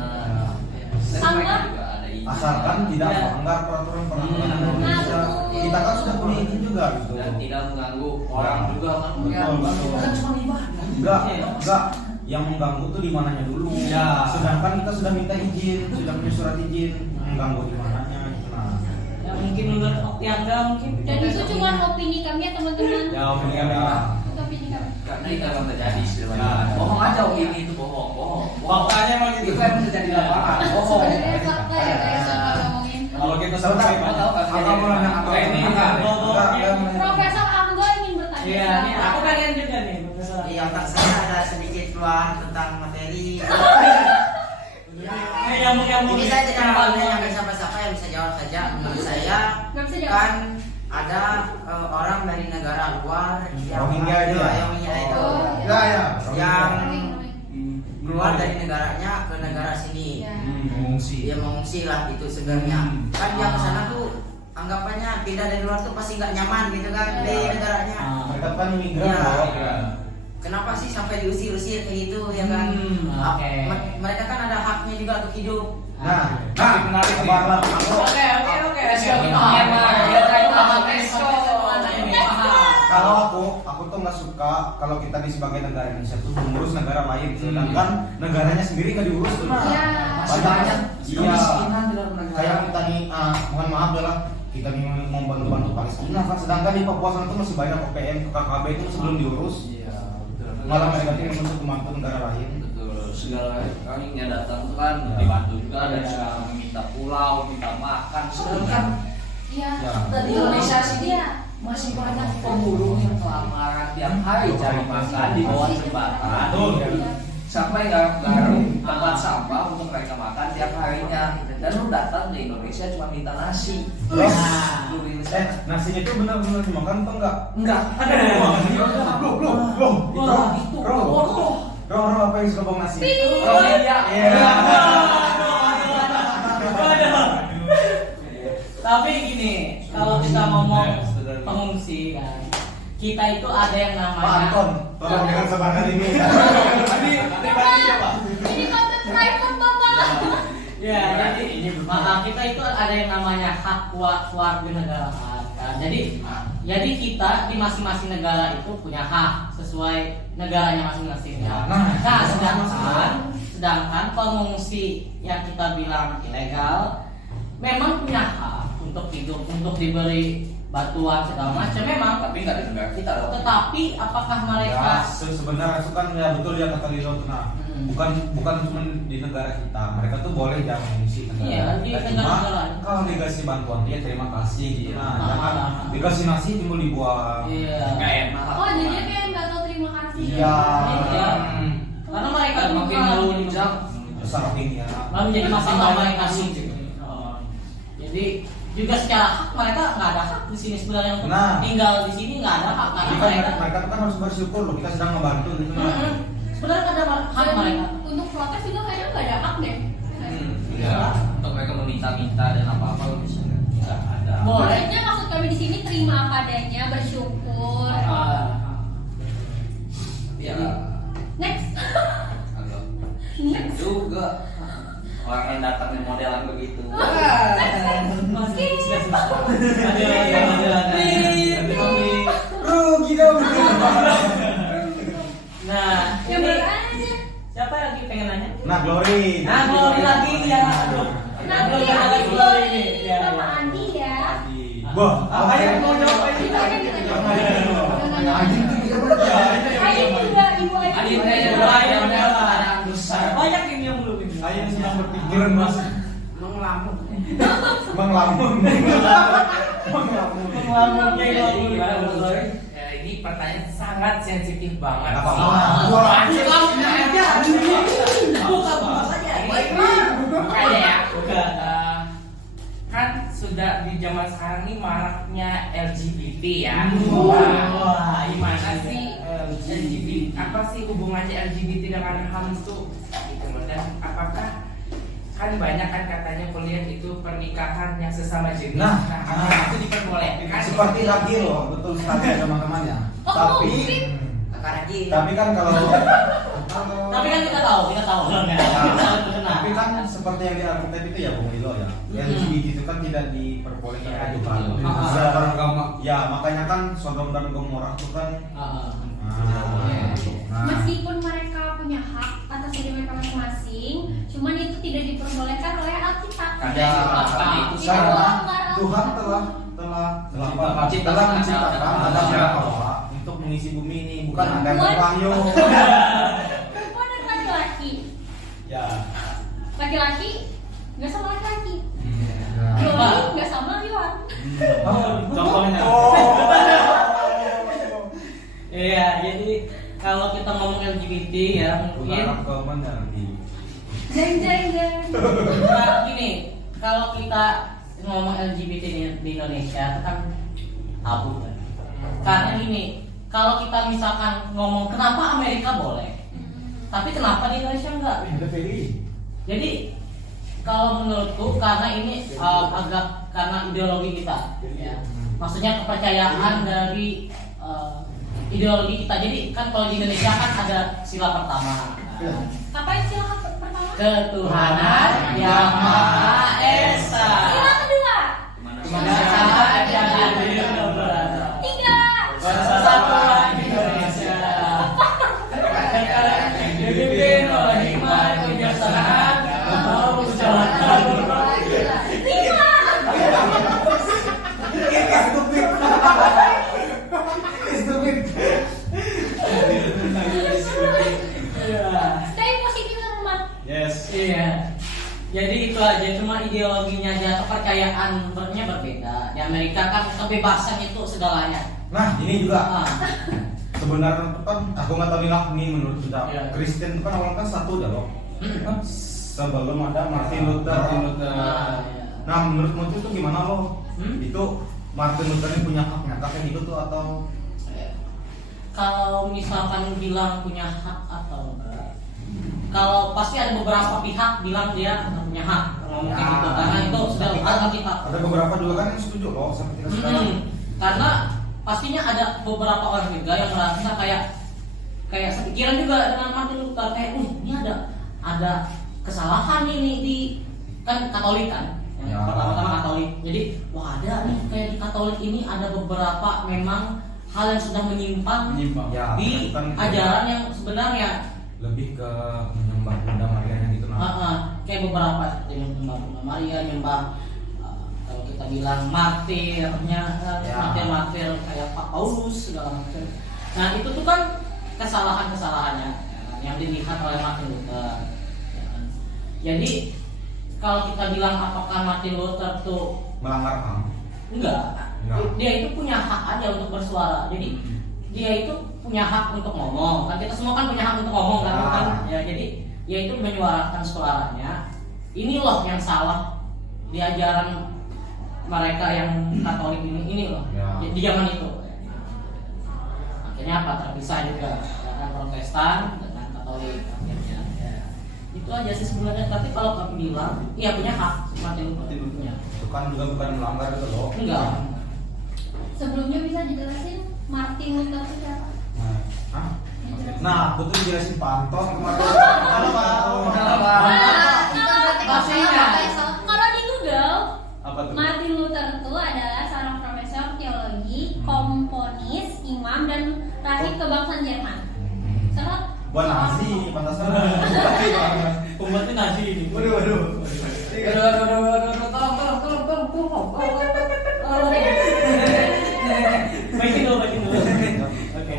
Dan Sama. mereka juga ada iman. Asalkan tidak Ya. melanggar peraturan Indonesia. Nah, Kita kan sudah punya izin juga gitu. Dan tidak mengganggu orang juga kan. Betul, betul. Kan cuma ibadah. Enggak. Yang mengganggu tuh di mananya dulu. Ya. Sedangkan kita sudah minta izin, sudah punya surat izin, mengganggu di mananya. Nah, Ya mungkin menurut Oktianda mungkin. Dan itu cuma opini kami ya teman-teman. Ya opini kami lah. Itu opini kami. Karena itu memang terjadi istilahnya. Ya. Bohong aja opini itu bohong. Faktanya emang gitu. Itu yang terjadi di lapangan. Bohong. Sebenarnya fakta ya guys kalau ngomongin. Kalau kita sampai Tahu kan? Apa mau nanya apa ini? Profesor Angga ingin bertanya. Iya, nih aku pengen juga nih Profesor. Di otak saya ada sedikit keluar tentang materi. Nyambung-nyambung. Ini saya tidak mau menanyakan siapa-siapa yang bisa jawab saja. Menurut saya Nggak bisa jawab. kan ada orang dari negara luar yang Rohingya aja lah. Rohingya itu Oh, Ya, ya. yang Rohing. keluar dari negaranya ke negara sini. Ya. Mengungsi. Dia mengungsi lah itu sebenarnya. Kan dia ke sana tuh anggapannya pindah dari luar tuh pasti nggak nyaman gitu kan di negaranya. Mereka kan imigran Iya. bro. Kenapa sih sampai diusir-usir kayak gitu ya kan? Oke. Mereka kan ada haknya juga untuk hidup. Nah, menarik nih. sabarlah. Oke. Let's go. Kalau aku tuh nggak suka kalau kita di sebagai negara Indonesia tuh mengurus negara lain, sedangkan negaranya sendiri nggak diurus tuh. Nah. Iya. Banyak, iya. Kemiskinan di dalam negara. Kayak kita nih, mohon maaf adalah kita nih mau bantu Palestina kan, sedangkan di Papua sana tuh masih banyak OPM, KKB itu sebelum diurus, Iya, betul. malah mereka tuh untuk membantu negara lain. Betul, segala orang yang datang tuh kan dibantu juga dan segala meminta pulau, minta makan. Sedangkan Iya. Ya. di Indonesia sini Iya. masih banyak pemulung yang kelaparan tiap hari cari makan di bawah jembatan. Iya. Sampai garuk tempat sampah untuk mereka makan tiap harinya. Dan lu datang di Indonesia cuma minta nasi. Terus, Lu di sana. nasinya itu benar-benar dimakan atau enggak? Enggak. Bro, apa yang suka bang nasi? Oh iya. Tapi gini, kalau kita ngomong pengungsi kan, kita itu ada yang Pak namanya Anton, tolong dengan sebarkan ini. Ini konten private Bapak. ya, jadi kita itu ada yang namanya hak kewarganegaraan kan. Jadi kita di masing-masing negara itu punya hak sesuai negaranya masing-masing. Nah, sedangkan pengungsi yang kita bilang ilegal memang punya hak untuk hidup, untuk diberi bantuan segala macam memang, Tapi nggak di negara kita loh. tetapi apakah mereka Sebenarnya itu kan ya betul ya kata Lilo tuh, nah bukan cuma di negara kita, mereka tuh boleh jangan mengisi negara. Iya, di Nah, negara-negara cuma lain. kalau dikasih bantuan dia terima kasih gitu. Nah, Ah. jangan dikasih nasi timbul dibuang. iya. Nggak enak. Oh, jadi kayak nggak tahu terima kasih. Iya. Iya. Karena mereka Dan tuh makin bukan melunjak. Besar opini ya. lalu menjadi masalah mereka sih. Jadi juga secara hak mereka nggak ada hak di sini sebenarnya untuk Nah. tinggal di sini nggak ada hak karena Jadi kan mereka mereka tuh kan harus bersyukur loh kita sedang membantu gitu nah. sebenarnya nggak ada hak Dan mereka. untuk protes juga kayaknya nggak ada hak deh. Iya. Untuk mereka meminta-minta dan apa-apa bisa nggak ada. Boleh. Maksudnya maksud kami di sini terima apa adanya, bersyukur. Ya. Next. Agak Next. juga orang yang datang di modelan begitu. Rugi dong. Nah, Yang ini aja. siapa yang lagi pengen nanya? Nah, Glory. Nah, Glory lagi ya. Aduh. Nanti Glory Andi lagi Glory Glory ini. Ya, sama ya. Andi ya. Wah, Ayo mau jawab aja. Kita aja kita jawab. Anjing tuh dia bener. Ayo juga ibu aja. Adi Ayo, udah ayo, udah ayo. ada besar. Banyak ini yang belum ini. Ayo sedang berpikiran mas. Mengelamun. Mengelamun. Ngelamunnya ngelamun. Gimana menurut Glory? Ini pertanyaan sangat sensitif banget. Nggak apa-apa. Ngelamunnya aja. Buka saja. Makanya ya. Buka. Kan sudah di zaman sekarang ini maraknya LGBT ya. Wah, Gimana sih LGBT, apa sih hubungannya LGBT dengan HAM itu? Gitu loh. Dan apakah kan banyak kan katanya kuliah itu pernikahan yang sesama jenis. Nah, apakah itu diperbolehkan? Seperti lagi loh, betul sekali teman-teman ya. Oh, Tapi mungkin. Kakak Raji. tapi kan kalau Tapi kan kita tahu orangnya. tapi kan seperti yang di Alkitab itu ya Bung Ilo ya. LGBT itu kan tidak diperbolehkan Ya, oleh Tuhan. betul. Ya, makanya kan Sodom dan Gomora itu kan Meskipun mereka punya hak atas diri mereka masing-masing, cuman itu tidak diperbolehkan oleh Alkitab. Karena itu Itu karena melanggar Tuhan Alkitab. telah menciptakan Adam dan Hawa untuk mengisi bumi ini, bukan Adam dan Buat- Wahyu. Perempuan dan laki-laki. Ya. Laki-laki nggak sama laki-laki. Nah. Yoli nggak sama Yohan. Contohnya. Iya, jadi kalau kita ngomong LGBT ya mungkin Bukan ke mana nanti. Jeng jeng jeng. nah, gini, kalau kita ngomong LGBT di Indonesia itu kan tabu kan. Karena gini, kalau kita misalkan ngomong kenapa Amerika boleh, tapi kenapa di Indonesia enggak? Jadi kalau menurutku karena ini agak karena ideologi kita, ya. Maksudnya kepercayaan dari ideologi kita. Jadi kan kalau di Indonesia kan ada sila pertama, Apa yang sila pertama? ketuhanan yang maha esa. Sila kedua. Kemanusiaan yang adil dan beradab. Tiga. Persatuan Indonesia. Dipimpin oleh hikmah kebijaksanaan dan musyawarah berbagai. Lima. Stay positif teman. Yes. Iya. Jadi itu aja, cuma ideologinya aja, kepercayaannya berbeda. Di Amerika kan kebebasan itu segalanya. Nah, ini juga Ah, sebenarnya kan aku nggak tahu ini menurut kita Iya. Kristen itu kan awalnya kan satu dah loh. Hmm. Sebelum ada Martin Luther. Ah, iya. Nah, menurut itu gimana loh? Hmm? Itu Martin Luther ini punya hak nyatakan itu tuh atau Kalau misalkan bilang punya hak atau enggak, kalau pasti ada beberapa pihak bilang dia nggak punya hak, ngomong kayak gitu, karena itu sudah ada kita. ada beberapa juga kan yang setuju loh seperti sekarang. Karena pastinya ada beberapa orang juga yang merasa kayak sepikiran juga dengan Martin Luther, kayak ini ada kesalahan ini di kan Katolik kan, yang Ya. pertama-tama Katolik. Jadi wah ada nih kayak di Katolik ini ada beberapa memang hal yang sudah menyimpang Ya, di kan ajaran yang sebenarnya lebih ke menyembah Bunda Maria yang gitu nah. kayak beberapa seperti menyembah Bunda Maria, menyembah kalau kita bilang martirnya Ya. martir kayak Pak Paulus segala macam. Nah itu tuh kan kesalahannya yang dilihat oleh Martin Luther. Ya kan? Jadi kalau kita bilang apakah Martin Luther tuh Melanggar HAM. enggak, Enggak. dia itu punya hak aja untuk bersuara. Jadi dia itu punya hak untuk ngomong. Kan kita semua kan punya hak untuk ngomong kan? Ah. Kan? Ya jadi dia itu menyuarakan suaranya. Ini loh yang salah di ajaran mereka yang Katolik ini loh. Ya. Di zaman itu. Akhirnya apa? Terpisah juga dengan Protestan dengan Katolik akhirnya. Ya. Itu aja sih sebenarnya. Tapi kalau kami bilang, iya punya hak Martin Luther punya. Itu kan juga bukan melanggar itu loh. Enggak. Sebelumnya bisa dijelasin Martin Luther itu siapa? Hah? Nah, aku tuh jelasin Pak Anton kemarin. Kalau di Google, Apa tuh? Martin Luther itu adalah seorang profesor teologi, komponis, imam, dan rahib kebangsaan Jerman. Serot. Buat Nazi, pantasan. Pembuatnya Nazi ini. Waduh. Baikin dulu. Oke.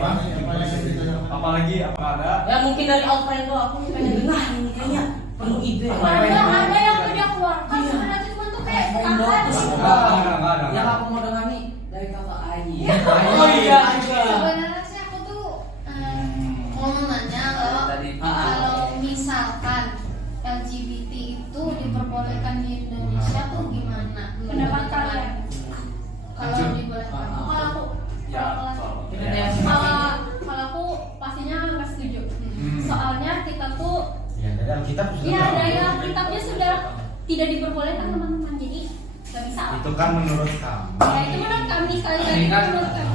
Apalagi apa ada? Ya mungkin dari Alfredo aku pengen dengar ini kayaknya penuh ide. Ada yang udah keluarkan sebenarnya cuma tuh kayak tambahan. Enggak ada. Yang aku mau dengar nih dari kakak Ayi. Oh iya. Sebenarnya sih aku tuh mau nanya kalau misalkan LGBT itu diperbolehkan di Indonesia tuh gimana? Pendapat kalian? Kalau dibolehkan? Kalau aku, Ya, kalau aku Dari Alkitab sudah. Iya, dari Alkitabnya sudah tidak diperbolehkan teman-teman. Jadi nggak bisa. Itu kan menurut kamu. Ya itu menurut kami sekali lagi Ini kan menurut kami.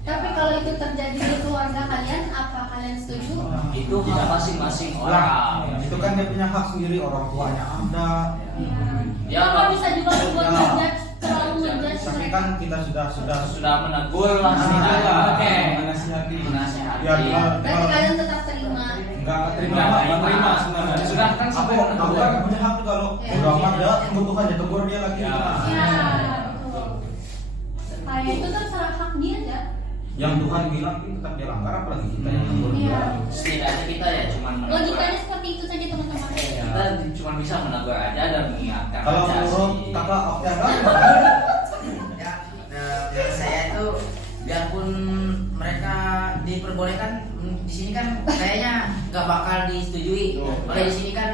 Tapi kalau itu terjadi di keluarga kalian, apa kalian setuju? Itu hak masing-masing orang. Nah, itu kan dia punya hak sendiri, orang tuanya ada. Ya. Bapak bisa juga membuat Ya. ngejudge, terlalu ngejudge Tapi mereka. kan kita Sudah menegur lah Nah, sedikit. Oke. Menasihati. ya Berarti kalian tetap terima. enggak terima. Nggak terima sebenarnya. Sudah kan Aku sampai kan punya hak juga loh. Ya. Udah amat ya, kebutuhan ya tegur dia lagi. Ya. Nah, Ya, betul. Kayak itu terserah hak dia aja. yang Tuhan bilang ini tetap dia langgar, apalagi kita yang tegur dia. Iya. Setidaknya kita ya cuma menegur. Logikanya seperti itu saja teman-teman. Kita cuma bisa menegur aja dan mengingatkan Kalau aja menurut sih. kakak Oktavian, Ya, menurut saya itu biarpun mereka diperbolehkan di sini kan kayaknya nggak bakal disetujui. Oleh di sini kan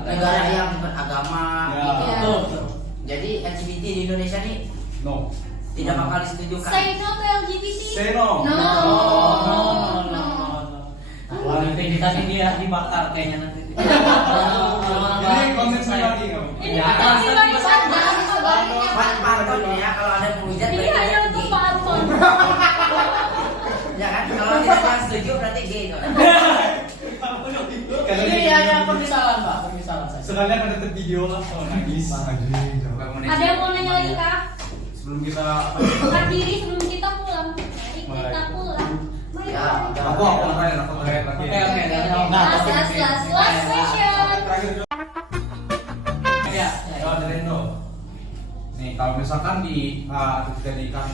negara yang beragama Ya. gitu. Betul. Jadi LGBT di Indonesia nih No. tidak bakal disetujukan. Say no to LGBT. Say no. No. No. Kalau integritasnya dia dibakar kayaknya nanti. Ini konten pribadi kamu. Ini Ya, bukan pribadi pasti. saja, sebaliknya. Pak Anton ya kalau ada penghujat Ini berarti hanya untuk gay. Pak Anton. Ya kan kalau kita yang setuju berarti gay itu. Ini hanya permisalan, Pak, permisalan saja. Sekalian ada video lah, oh nangis. Ada yang mau nanya lagi kak? sebelum kita Berdiri sebelum kita pulang. Mari kita pulang. Mari Ya, kita aku terakhir lagi. Oke. Last question. Terakhir dulu. Ya. Oh, dari Indo. Nih, kalau misalkan dijadikan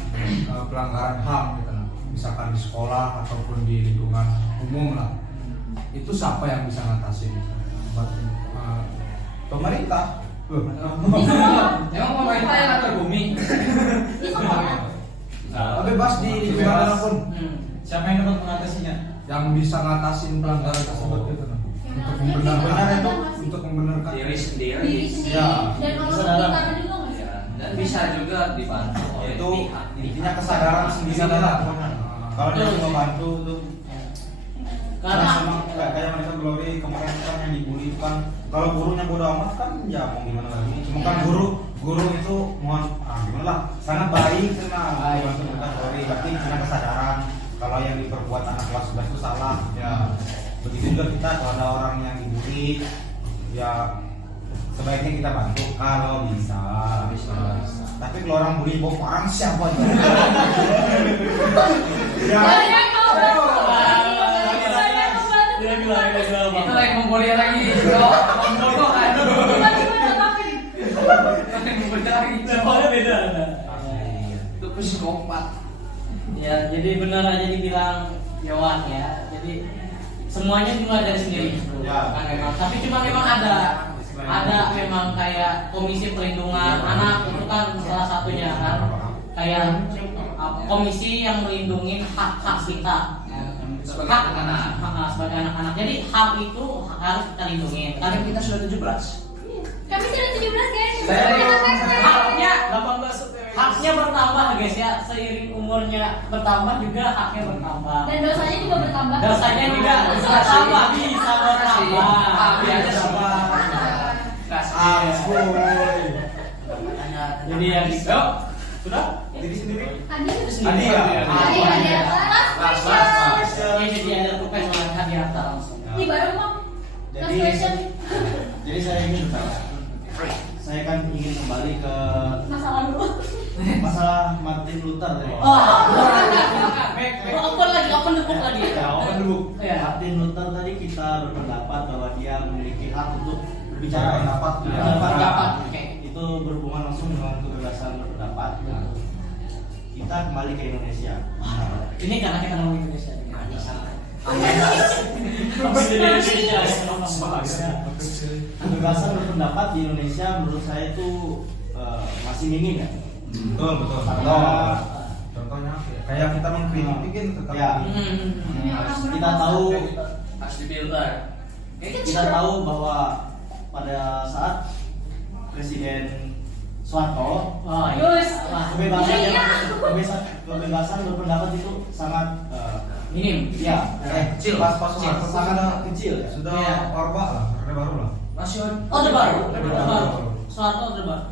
pelanggaran HAM gitu, nah, misalkan di sekolah ataupun di lingkungan umum lah, itu siapa yang bisa ngatasin? Pemerintah. Emang pemerintah yang atur bumi? Di sekolah. Bebas di lingkungan manapun. Siapa yang dapat mengatasinya? Yang bisa ngatasin pelanggaran tersebut gitu, nah. Untuk membenarkan itu, untuk membenarkan Diri sendiri. Diri sendiri Ya. dan orang sekitar juga nggak sih? Ya, dan bisa juga dibantu oleh itu pihak intinya kesadaran sendiri lah. Kalau dia mau bantu tuh Karena sama kayak mereka glory kemarin kan yang dibully itu kan, kalau gurunya bodo amat kan ya mau gimana lagi. Cuma kan guru itu mohon gimana lah, sangat baik karena bantu mereka glory, tapi punya kesadaran kalau yang diperbuat anak kelas 11 itu salah. Ya begitu juga kita kalau ada orang yang dibully ya sebaiknya kita bantu kalau bisa. Tapi kalau orang bully bawa parang siapa aja? Ya. Banyak kau Itu lagi membuli lagi. Membodoh kan? Membuli lagi. levelnya beda. Itu psikopat. Ya, jadi benar aja dibilang Yowan ya. Jadi semuanya dimulai dari sendiri. Ya. Kan memang. Tapi cuma memang ada memang kayak komisi perlindungan anak itu kan salah satunya kan. Kayak komisi yang melindungi hak-hak kita. sebagai Hak anak. sebagai anak-anak. Jadi hak itu harus kita lindungi. Kan kita sudah 17. Kami sudah 17 guys. Haknya 18 haknya bertambah guys ya, seiring umurnya bertambah juga haknya bertambah. Dan dosanya juga bertambah. Dosanya juga bertambah, bisa bertambah. Tapi aja sama. Jadi yang gitu sudah Diri sendiri. Adi. Adi ya? Adi atas. ya jadi ada tugas oleh hadiah langsung. Ini baru kok. Last Jadi- question. Jadi saya ingin bertanya, saya kan ingin kembali ke Masa lalu. masalah Martin Luther ya. Open the book lagi. Ya, open the book. Ya. Martin Luther tadi kita berpendapat bahwa dia memiliki hak untuk berbicara pendapat. Ya. Pendapat. Oke. Itu berhubungan langsung dengan kebebasan berpendapat. Kita kembali ke Indonesia. Ini karena kita ngomong Indonesia. Kebebasan berpendapat di Indonesia menurut saya itu masih minim ya. Betul. Contohnya kayak kita mengkritik kan tetap. Ya. Kita tahu Harus difilter. kita tahu bahwa pada saat Presiden Soeharto Oh, Terus. kebebasan Iya. kebebasan berpendapat itu sangat Minim. Ya, Kecil. Pas Soeharto tuh sangat kecil ya. sudah Iya. orba lah, orde baru lah. Masih Orde baru. Orde Orde baru. baru. Soeharto Orde baru.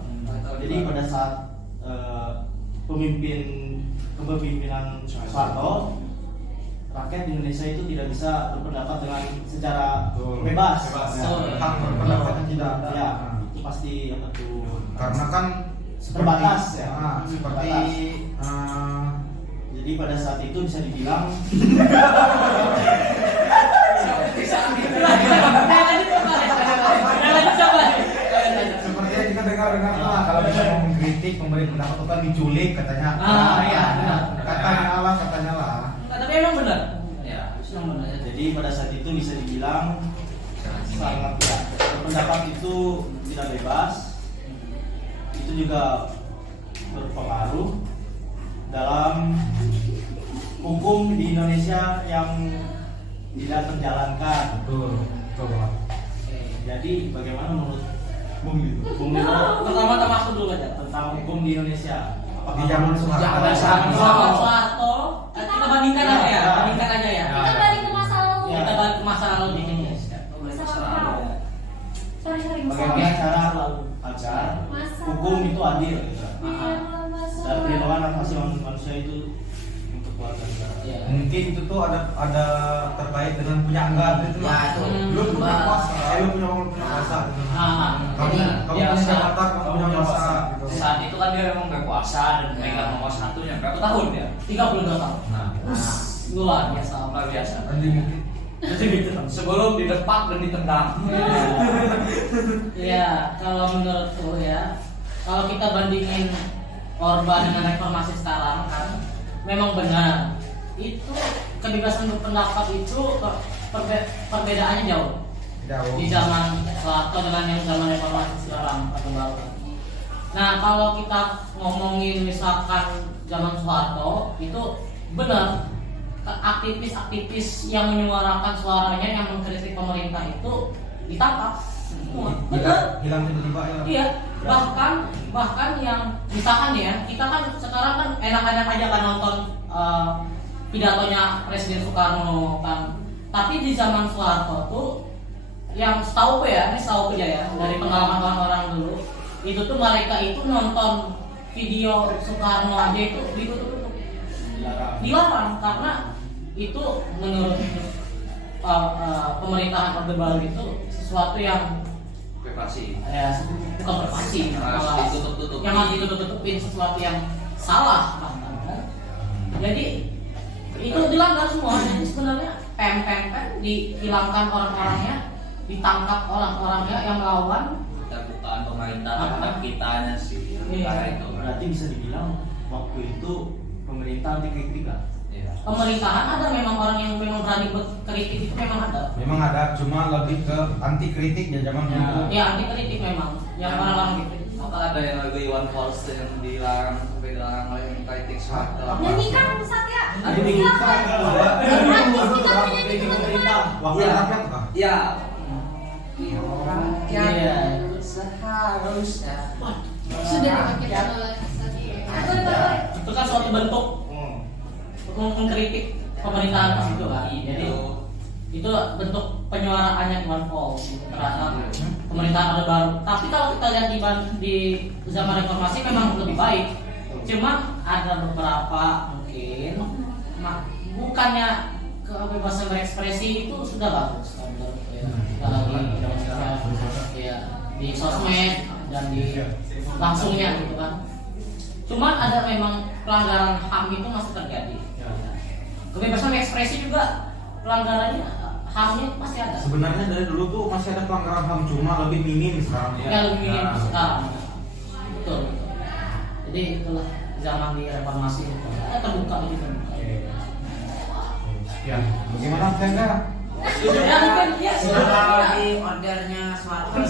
Jadi pada saat kepemimpinan Soeharto, rakyat di Indonesia itu tidak bisa berpendapat dengan secara Betul. bebas. Bebas. Ya. Hak berpendapatnya tidak ada. Ya, itu pasti apa tuh? Karena kan Terbatas ya. seperti Jadi pada saat itu bisa dibilang seperti yang kita dengar-dengar lah, kalau misalnya mau mengkritik, memberi pendapat itu kan diculik katanya. Iya, benar. Katanya lah. Tapi emang benar. ya. Emang benar. jadi pada saat itu bisa dibilang sangat ya, berpendapat itu tidak bebas. Itu juga berpengaruh dalam hukum di Indonesia yang tidak terjalankan. Betul. Coba. Jadi bagaimana menurut Bung Lino Pertama-tama aku dulu aja. tentang hukum di Indonesia? Di zaman Soeharto. Zaman Soeharto, kita bandingkan aja ya, bandingkan aja ya. Kita balik ke masa lalu. Kita balik ke masa lalu di Indonesia. Sorry, Bagaimana cara agar hukum itu adil dan perlindungan hak asasi manusia itu untuk warga negara? Iya. Mungkin itu tuh ada terkait dengan punya anggaran itu Ya, lah. itu. Lu punya kuasa, lu punya kuasa. Kamu Ya, punya saat- jabatan, kamu punya kuasa. gitu. Saat itu kan dia memang berkuasa dan memegang nomor satunya berapa tahun ya? 32 tahun. Nah, Luar biasa. Luar biasa. nanti mungkin Jadi gitu. Sebelum didepak dan ditendang. Ya, kalau menurutku ya, kalau kita bandingin Orba dengan reformasi sekarang kan, memang benar. Itu kebebasan berpendapat itu perbedaannya jauh. jauh. Di zaman Soeharto dengan yang zaman reformasi sekarang atau baru. Nah, kalau kita ngomongin misalkan zaman Soeharto itu benar, aktivis-aktivis yang menyuarakan suaranya yang mengkritik pemerintah itu ditangkap semua. Benar. Hilang tiba-tiba ya. Iya, bahkan yang misalkan ya, kita kan sekarang kan enak-enak aja kan nonton pidatonya Presiden Soekarno kan. Tapi di zaman Soeharto tuh yang setahu ya, ini setahu aja ya dari pengalaman orang-orang dulu, itu tuh mereka itu nonton video Soekarno aja itu ditutup, dilarang karena itu menurut pemerintahan Orde Baru itu sesuatu yang Privasi. ya bukan privasi, Harus ditutup-tutupin. yang harus ditutup-tutupin sesuatu yang salah kan. Jadi itu dilanggar semua. Jadi sebenarnya pem dihilangkan orang-orangnya, ditangkap orang-orangnya yang melawan. Kita bukan pemerintah terhadap kitanya sih. Iya. Itu Berarti bisa dibilang waktu itu pemerintah anti kritik kan? Iya. Pemerintahan ada memang orang yang memang berani berkritik itu memang ada. Memang ada, cuma lebih ke anti kritik ya zaman dulu. Ya anti kritik memang yang orang-orang gitu. Maka ada yang lagu Iwan Fals yang dilarang sampai dilarang oleh yang kritik Soeharto. Nyanyikan Satya. Ada di Silakan. Artis kita menyanyi teman-teman. Wakil Iya. rakyat kah? Ya. Iya. Seharusnya. Sudah dipakai oleh Satya. Itu kan suatu bentuk mengkritik pemerintahan pas itu kan. Jadi itu bentuk penyuaraannya Iwan Fals gitu, terhadap pemerintahan Orde Baru. Tapi kalau kita lihat di zaman reformasi memang lebih baik. Cuma ada beberapa mungkin bukannya kebebasan berekspresi itu sudah bagus kan menurutku ya. Tidak lagi ya, di sosmed dan di langsungnya gitu kan. Cuman ada memang pelanggaran HAM itu masih terjadi. Kebebasan berekspresi juga pelanggarannya HAM-nya pasti ada. Sebenarnya dari dulu tuh masih ada pelanggaran HAM, cuma lebih minim sekarang ya. Yang lebih minim Nah, sekarang. Betul. Jadi itulah zaman di reformasi itu. Terbuka lebih terbuka. Ya, bagaimana Tenda? Ya mungkin ya Kalau di ordernya Soeharto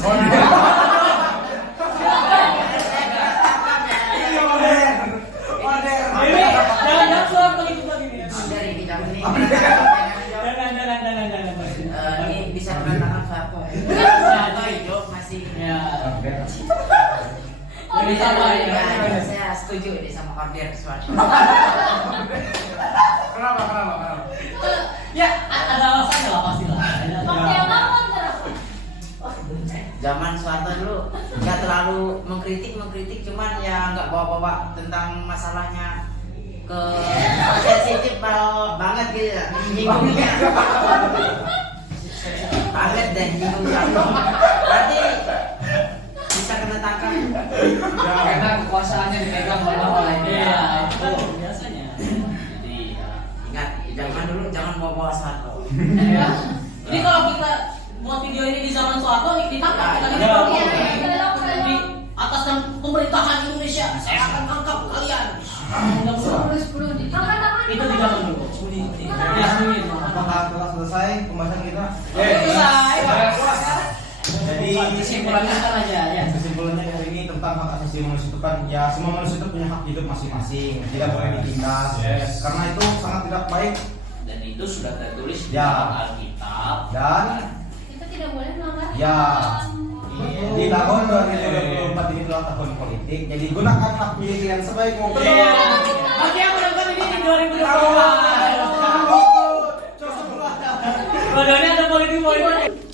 Jangan Soeharto itu tadi. dari bidang ini Jangan. ini bisa berantakan Soeharto ya. Ya. Soeharto hidup masih Ya. Oh, Jadi sama ya. ya, saya setuju ini sama order Soeharto. Kenapa? Ya, ada alasannya lah pasti lah. Waktu yang lama terus. Zaman Soeharto dulu nggak terlalu mengkritik, cuman ya nggak bawa-bawa tentang masalahnya ke sensitif banget gitu ya. Nyinggungnya banget deh, nyinggung satu. Berarti bisa kena tangkap. Karena kekuasaannya dipegang oleh dia. Iya, itu biasanya. Jadi Ingat, zaman dulu jangan bawa-bawa Soeharto. Ya. Jadi kalau kita buat video ini di zaman Soeharto, ditangkap kita di di atas pemerintahan Indonesia. Saya akan tangkap kalian. Nggak usah. 10 di angkat tangan. Itu di zaman dulu. Ya, sembunyi. Apakah telah selesai pembahasan kita? Selesai. Jadi Kesimpulannya kan aja ya. kesimpulannya hari ini tentang hak asasi manusia itu kan ya semua manusia itu punya hak hidup masing-masing, tidak boleh ditindas. Karena itu sangat tidak baik dan itu sudah tertulis di Ya. dalam Alkitab. dan Kita tidak boleh melanggar Ya. aturan. di tahun 2024 ini adalah tahun politik. Jadi gunakan hak pilih kalian sebaik mungkin. Bagi yang menonton ini di 2024. Bodohnya ada politik.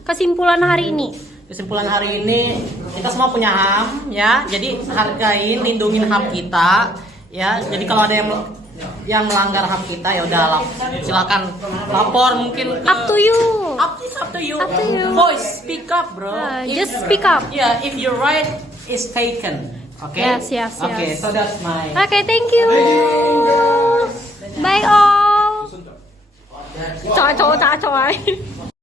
Kesimpulan hari ini. Kesimpulan hari ini kita semua punya HAM ya. Jadi hargain, lindungin HAM kita ya. Jadi kalau ada yang melanggar HAM kita ya udah silakan lapor mungkin ke Up to you. Up to you. Up to you. Voice speak up, bro. Just speak up. Yeah, if your right is taken. Okay? Yes. Okay, so that's my Okay, thank you. Bye all. Trời ơi.